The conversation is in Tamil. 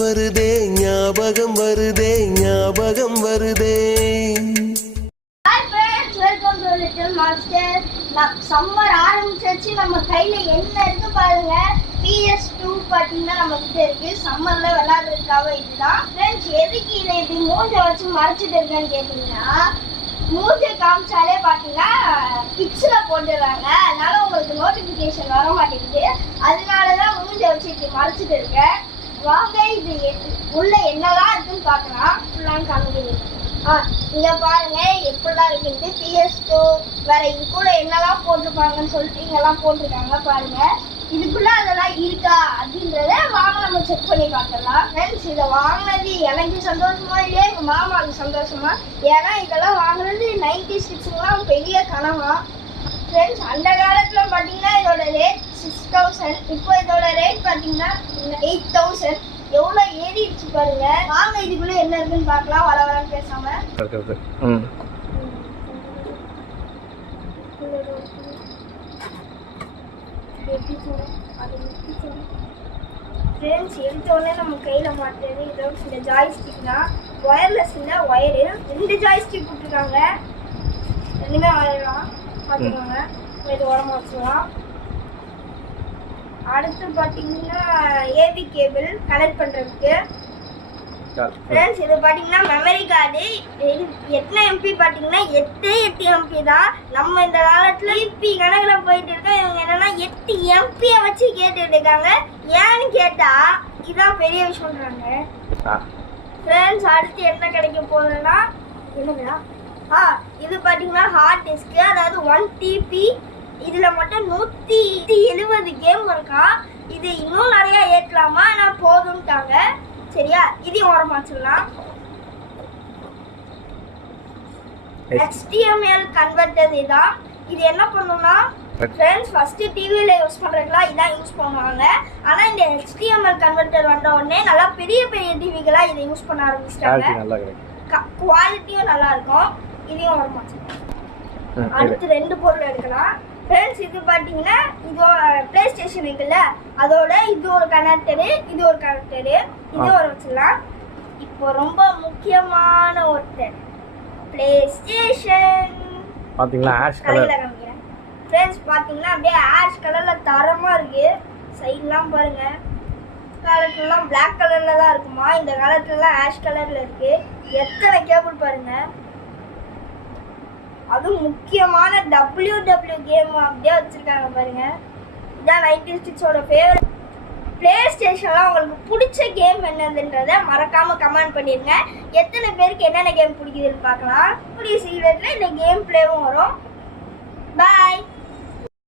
வருதே ஞாபகம் வருதே ஞாபகம் வருதே. சம்மர் ஆரம்பிச்சாச்சு. நம்ம கையில என்ன இருக்கு பாருங்க. PS2 பாத்தீங்கன்னா நம்ம கிட்ட இருக்கு. சம்மர்ல விளையாடுறதுக்காக இதுதான். ஃப்ரெண்ட்ஸ், எதுக்கு இதை இப்படி மூஞ்ச வச்சு மறைச்சிட்டு இருக்கேன்னு கேட்டீங்கன்னா, மூஞ்ச காமிச்சாலே பாத்தீங்கன்னா பிக்ஸ்ல போட்டுடுறாங்க. அதனால உங்களுக்கு நோட்டிபிகேஷன் வர மாட்டேங்குது. அதனாலதான் மூஞ்ச வச்சு இப்படி மறைச்சிட்டு இருக்கேன். வாங்க இது உள்ள என்னதான் இருக்குன்னு பாக்கலாம். ஃபுல்லான்னு காமிக்கிறீங்க. இங்க பாருங்க எப்படிலாம் இருக்குன்ட்டு. PS2 வேற இது கூட என்னெல்லாம் போட்டிருப்பாங்கன்னு சொல்லிட்டு இங்கெல்லாம் போட்டிருக்காங்க பாருங்க. இதுக்குள்ள அதெல்லாம் இருக்கா அப்படின்றத வாங்க நம்ம செக் பண்ணி பார்க்கலாம். ஃப்ரெண்ட்ஸ், இதை வாங்கினது எனக்கு சந்தோஷமா இல்லையா எங்க மாமாவுக்கு சந்தோஷமா? ஏன்னா இதெல்லாம் வாங்கினது 96லாம் பெரிய கனவா. ஃப்ரெண்ட்ஸ், அந்த காலத்துல பாத்தீங்கன்னா இதோட ரேட் 6000. இப்போ இதோட ரேட் பாத்தீங்கன்னா 8000. எவ்வளவு ஏறிடுச்சு பாருங்க. வாங்க இதுக்குள்ள என்ன இருக்குன்னு பார்க்கலாம். வர பேசாம ஃப்ரெண்ட்ஸ், எடுத்த உடனே நம்ம கையில மாட்டுறது இதோ இந்த ஜாய்ஸ்டிக் தான். ஒயர்லெஸ் இல்லை, ஒயரு. 2 ஜாய்ஸ்டிக் கொடுத்துருக்காங்க. ரெண்டுமே ஒயர் தான். பார்த்துக்கோங்க. இது உரமா வச்சுக்கலாம். அடுத்து பார்த்தீங்கன்னா ஏபி கேபிள் கனெக்ட் பண்ணுறதுக்கு. ஃப்ரெண்ட்ஸ், இது பார்த்தீங்கன்னா மெமரி கார்டு. எத்தனை எம்பி பார்த்தீங்கன்னா 8 எம்பி தான். நம்ம இந்த காலத்தில் இப்பி கணக்கில் போயிட்டு இருக்கோம். இவங்க என்னன்னா 8 எம்பியை வச்சு கேட்டுட்டு இருக்காங்க. ஏன்னு கேட்டால் இதுதான் பெரிய விஷயம்ன்றாங்க. ஃப்ரெண்ட்ஸ், அடுத்து என்ன கிடைக்க போகுதுன்னா என்னங்களா இது பார்த்தீங்கன்னா ஹார்ட் டிஸ்க்கு. அதாவது 1 TB. இதில் மட்டும் 170 கேம் இருக்கா. இது இன்னும் நிறைய ஏற்றலாமா? நான் போதும்ட்டாங்க. சரியா, இதையும் ஓரமாச்சிடலாம். HDMI கன்வெர்ட்டர் இதான். இது என்ன பண்ணுன்னா ஃப்ரெண்ட்ஸ், ஃபர்ஸ்ட் டிவியில் யூஸ் பண்ணுறதுக்குலாம் இதான் யூஸ் பண்ணுவாங்க. ஆனால் இந்த HDMI கன்வெர்ட்டர் வந்த உடனே நல்லா பெரிய பெரிய டிவிக்கெல்லாம் இதை யூஸ் பண்ண ஆரம்பிச்சிட்டாங்க. குவாலிட்டியும் நல்லா இருக்கும். இதையும் ஓரமாச்சிடலாம். அடுத்து 2 பொருள் எடுக்கலாம். ஃப்ரெண்ட்ஸ், இது பார்த்தீங்கன்னா இது பிளே ஸ்டேஷன் இருக்குல்ல, அதோட இது ஒரு கனெக்டரு, இது ஒரு கனெக்டரு. இது ஒரு வச்சிடலாம். இப்போ ரொம்ப முக்கியமான ஒருத்தர் பிளே ஸ்டேஷன் பார்த்தீங்களா, ஆஷ் கலர். ஃப்ரெண்ட்ஸ், பார்த்தீங்கன்னா அப்படியே ஆஷ் கலரில் தரமாக இருக்கு. சைட்லாம் பாருங்க. காலத்துலலாம் பிளாக் கலரில் தான் இருக்குமா, இந்த காலத்துலலாம் ஆஷ் கலரில் இருக்கு. எத்தனை கேபிள் பாருங்க. அதுவும் முக்கியமான WW கேம் அப்படியே வச்சிருக்காங்க பாருங்க. இதான் 96ஓட ஃபேவரட். பிளே ஸ்டேஷன்லாம் உங்களுக்கு பிடிச்ச கேம் என்னதுன்றதை மறக்காம கமெண்ட் பண்ணிருங்க. எத்தனை பேருக்கு என்னென்ன கேம் பிடிக்குதுன்னு பார்க்கலாம். கூடிய சீக்கிரத்தில் இந்த கேம் பிளேவும் வரும். பாய்.